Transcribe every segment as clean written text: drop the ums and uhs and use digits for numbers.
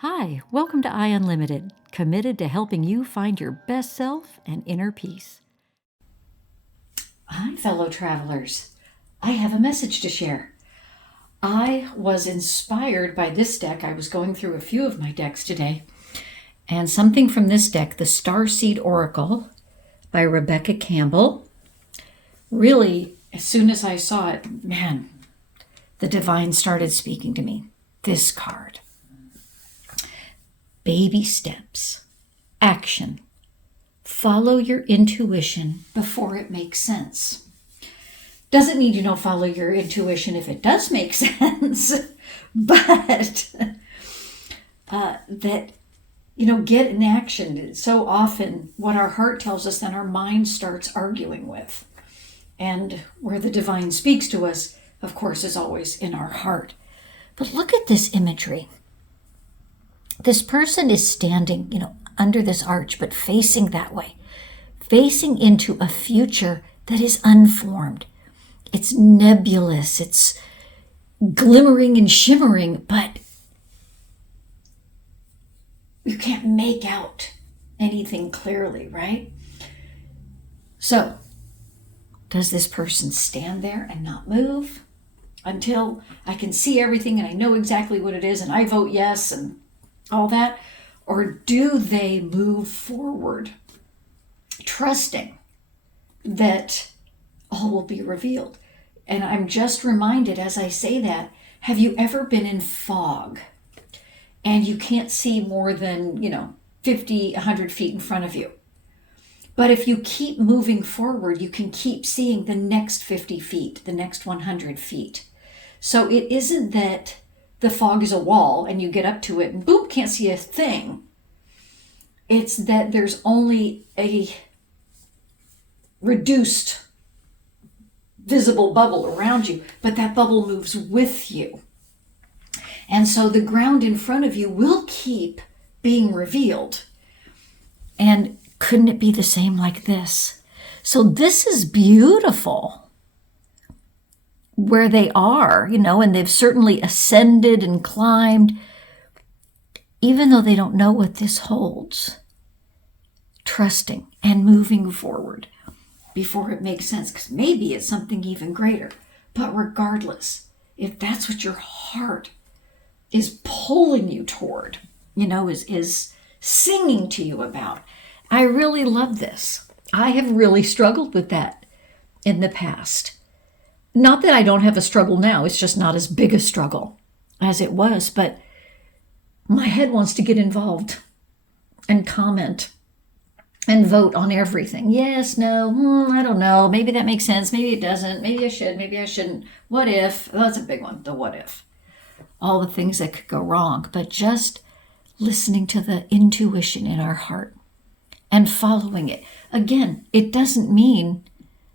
Hi, welcome to I Unlimited, committed to helping you find your best self and inner peace. Hi, fellow travelers. I have a message to share. I was inspired by this deck. I was going through a few of my decks today, and something from this deck, the Starseed Oracle by Rebecca Campbell. Really, as soon as I saw it, man, the divine started speaking to me. This card. Baby steps. Action. Follow your intuition before it makes sense. Doesn't mean you don't follow your intuition if it does make sense, but get in action. So often what our heart tells us, then our mind starts arguing with. And where the divine speaks to us, of course, is always in our heart. But look at this imagery. This person is standing, under this arch, but facing that way, facing into a future that is unformed. It's nebulous, it's glimmering and shimmering, but you can't make out anything clearly, right? So, does this person stand there and not move until I can see everything and I know exactly what it is and I vote yes and all that? Or do they move forward, trusting that all will be revealed? And I'm just reminded as I say that, have you ever been in fog and you can't see more than, 50, 100 feet in front of you? But if you keep moving forward, you can keep seeing the next 50 feet, the next 100 feet. So it isn't that the fog is a wall and you get up to it and boom, can't see a thing. It's that there's only a reduced visible bubble around you, but that bubble moves with you. And so the ground in front of you will keep being revealed. And couldn't it be the same like this? So this is beautiful where they are, and they've certainly ascended and climbed, even though they don't know what this holds. Trusting and moving forward before it makes sense, because maybe it's something even greater. But regardless, if that's what your heart is pulling you toward, is singing to you about, I really love this. I have really struggled with that in the past. Not that I don't have a struggle now, it's just not as big a struggle as it was, but my head wants to get involved and comment and vote on everything. Yes, no, I don't know, maybe that makes sense, maybe it doesn't, maybe I should, maybe I shouldn't. What if? That's a big one, the what if. All the things that could go wrong, but just listening to the intuition in our heart and following it. Again, it doesn't mean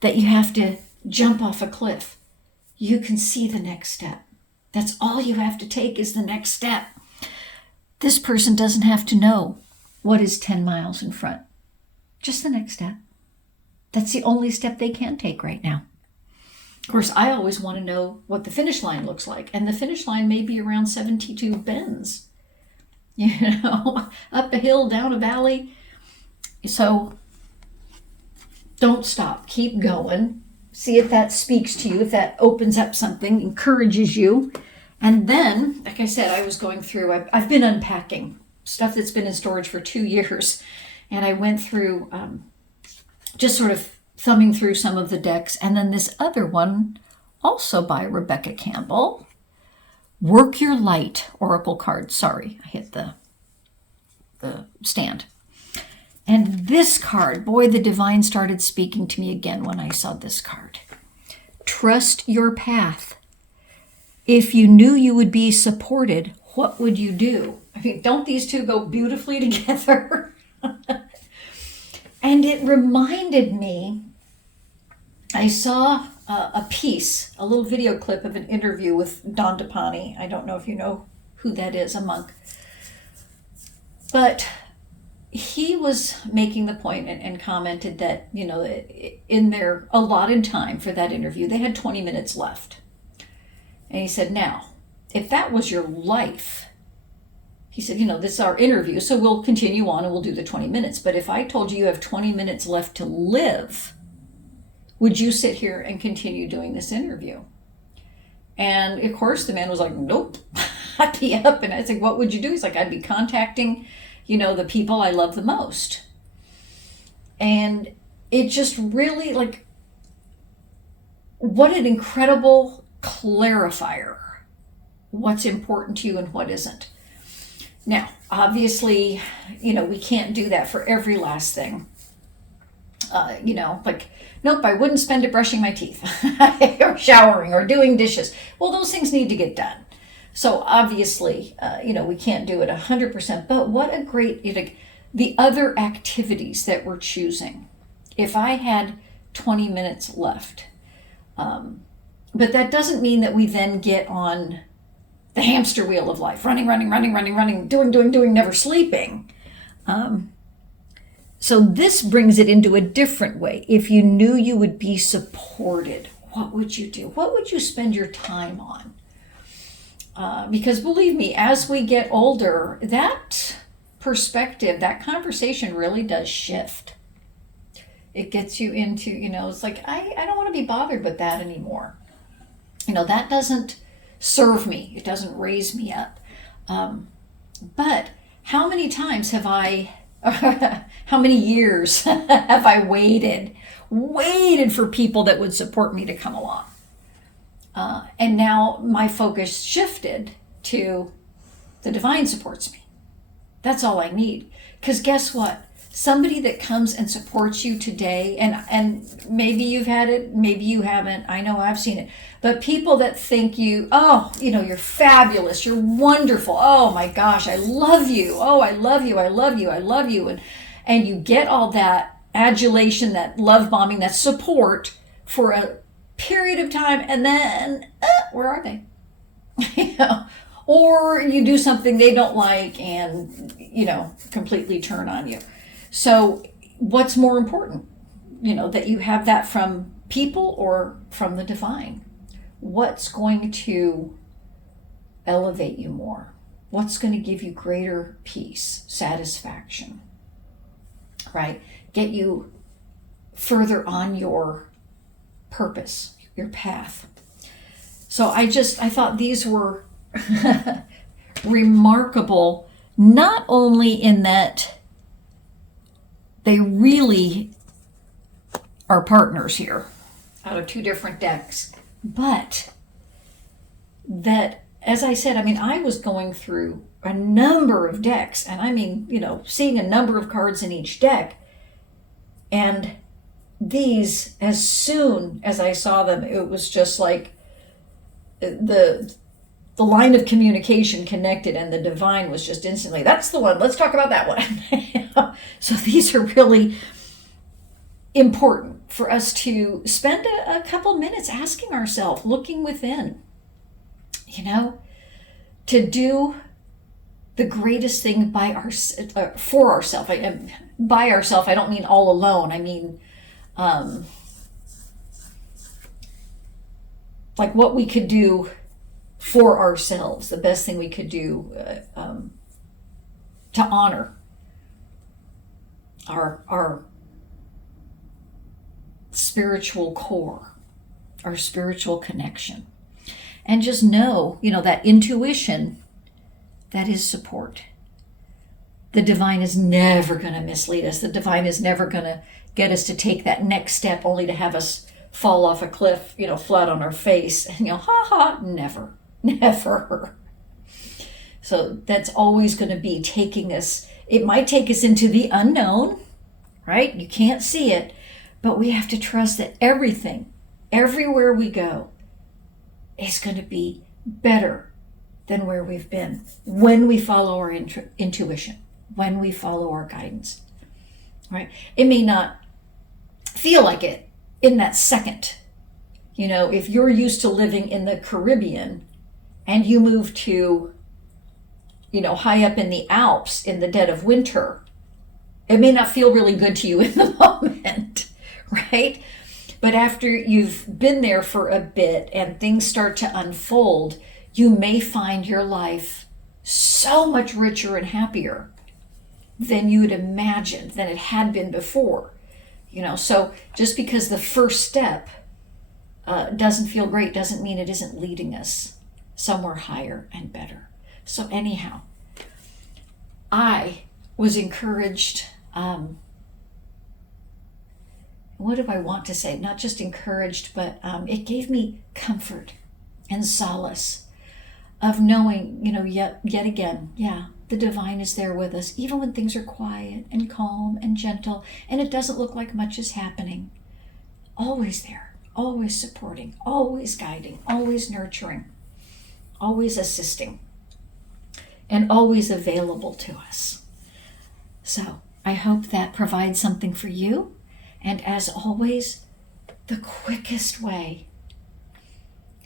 that you have to jump off a cliff. You can see the next step. That's all you have to take is the next step. This person doesn't have to know what is 10 miles in front. Just the next step. That's the only step they can take right now. Of course, I always want to know what the finish line looks like. And the finish line may be around 72 bends. Up a hill, down a valley. So don't stop. Keep going. See if that speaks to you, if that opens up something, encourages you. And then, like I said, I was going through, I've been unpacking stuff that's been in storage for 2 years. And I went through just sort of thumbing through some of the decks. And then this other one, also by Rebecca Campbell, Work Your Light Oracle card. Sorry, I hit the stand. And this card, boy, the divine started speaking to me again when I saw this card. Trust your path. If you knew you would be supported, what would you do? I mean, don't these two go beautifully together? And it reminded me, I saw a piece, a little video clip of an interview with Dandapani. I don't know if you know who that is, a monk. But he was making the point and commented that, in their allotted time for that interview, they had 20 minutes left. And he said, now, if that was your life, he said, this is our interview, so we'll continue on and we'll do the 20 minutes. But if I told you have 20 minutes left to live, would you sit here and continue doing this interview? And of course, the man was like, nope, I'd be up. And I said, what would you do? He's like, I'd be contacting, the people I love the most. And it just really, like, what an incredible clarifier. What's important to you and what isn't. Now, obviously, we can't do that for every last thing. Like, nope, I wouldn't spend it brushing my teeth or showering or doing dishes. Well, those things need to get done. So obviously, we can't do it 100%, but what a great, the other activities that we're choosing. If I had 20 minutes left, but that doesn't mean that we then get on the hamster wheel of life, running, doing, never sleeping. So this brings it into a different way. If you knew you would be supported, what would you do? What would you spend your time on? Because believe me, as we get older, that perspective, that conversation really does shift. It gets you into, it's like, I don't want to be bothered with that anymore. That doesn't serve me. It doesn't raise me up. But how many times have how many years have I waited for people that would support me to come along? And now my focus shifted to the divine supports me. That's all I need. Because guess what? Somebody that comes and supports you today, and maybe you've had it, maybe you haven't. I know I've seen it. But people that think you're fabulous, you're wonderful. Oh my gosh, I love you. Oh, I love you, I love you, I love you. And you get all that adulation, that love bombing, that support for a period of time, and then, where are they? Or you do something they don't like and, completely turn on you. So what's more important? That you have that from people or from the divine? What's going to elevate you more? What's going to give you greater peace, satisfaction, right? Get you further on your purpose, your path. So I thought these were remarkable, not only in that they really are partners here out of two different decks, but that, as I said, I was going through a number of decks, and seeing a number of cards in each deck, and these, as soon as I saw them, it was just like the line of communication connected, and the divine was just instantly, that's the one, let's talk about that one. So these are really important for us to spend a couple minutes asking ourselves, looking within, to do the greatest thing for ourselves. By ourselves, I don't mean all alone. I mean, like what we could do for ourselves, the best thing we could do to honor our spiritual core, our spiritual connection. And just know, that intuition, that is support. The divine is never going to mislead us. The divine is never going to get us to take that next step only to have us fall off a cliff, flat on our face. And never. So that's always going to be taking us, it might take us into the unknown, right? You can't see it, but we have to trust that everything, everywhere we go, is going to be better than where we've been when we follow our intuition, when we follow our guidance, right? It may not feel like it in that second. If you're used to living in the Caribbean and you move to, high up in the Alps in the dead of winter, it may not feel really good to you in the moment, right? But after you've been there for a bit and things start to unfold, you may find your life so much richer and happier than you had imagined, than it had been before. So just because the first step doesn't feel great doesn't mean it isn't leading us somewhere higher and better. So anyhow, I was encouraged. What do I want to say? Not just encouraged, but it gave me comfort and solace of knowing, yet again, the divine is there with us, even when things are quiet and calm and gentle, and it doesn't look like much is happening. Always there, always supporting, always guiding, always nurturing, always assisting, and always available to us. So I hope that provides something for you. And as always, the quickest way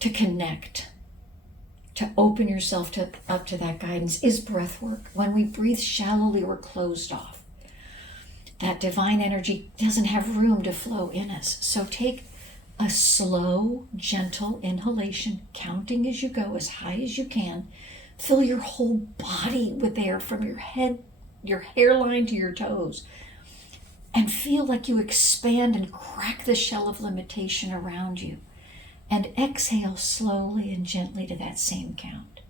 to connect, to open yourself up to that guidance is breath work. When we breathe shallowly, we're closed off. That divine energy doesn't have room to flow in us. So take a slow, gentle inhalation, counting as you go, as high as you can. Fill your whole body with air from your head, your hairline to your toes. And feel like you expand and crack the shell of limitation around you. And exhale slowly and gently to that same count.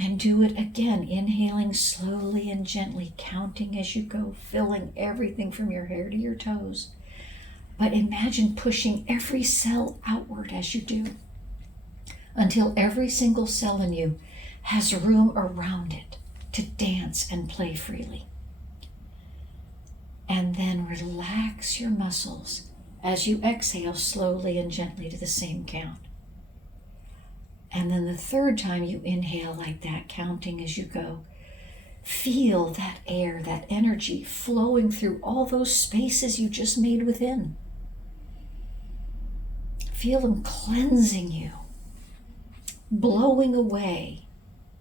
And do it again, inhaling slowly and gently, counting as you go, filling everything from your hair to your toes. But imagine pushing every cell outward as you do, until every single cell in you has room around it to dance and play freely. And then relax your muscles as you exhale slowly and gently to the same count. And then the third time you inhale like that, counting as you go, feel that air, that energy flowing through all those spaces you just made within. Feel them cleansing you, blowing away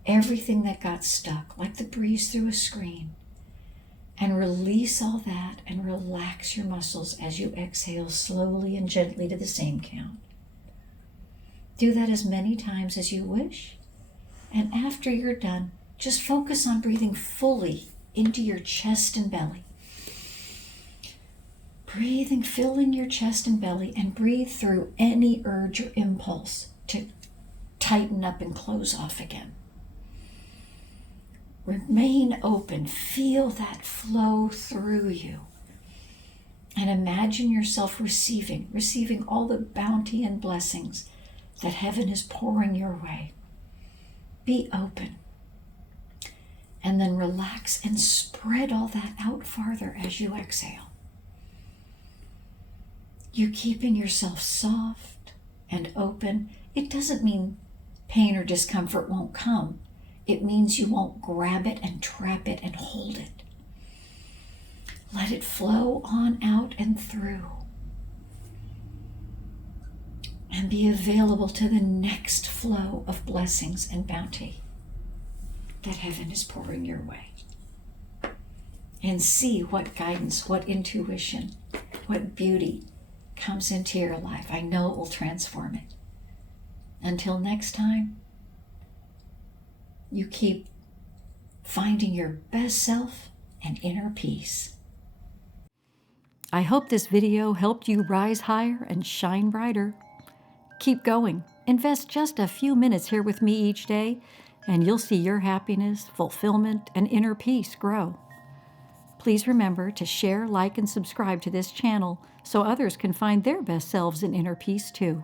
everything that got stuck, like the breeze through a screen. And release all that and relax your muscles as you exhale slowly and gently to the same count. Do that as many times as you wish. And after you're done, just focus on breathing fully into your chest and belly. Breathing, filling your chest and belly, and breathe through any urge or impulse to tighten up and close off again. Remain open. Feel that flow through you. And imagine yourself receiving all the bounty and blessings that heaven is pouring your way. Be open. And then relax and spread all that out farther as you exhale. You keeping yourself soft and open. It doesn't mean pain or discomfort won't come. It means you won't grab it and trap it and hold it. Let it flow on out and through. And be available to the next flow of blessings and bounty that heaven is pouring your way. And see what guidance, what intuition, what beauty comes into your life. I know it will transform it. Until next time, you keep finding your best self and inner peace. I hope this video helped you rise higher and shine brighter. Keep going. Invest just a few minutes here with me each day, and you'll see your happiness, fulfillment, and inner peace grow. Please remember to share, like, and subscribe to this channel so others can find their best selves and inner peace too.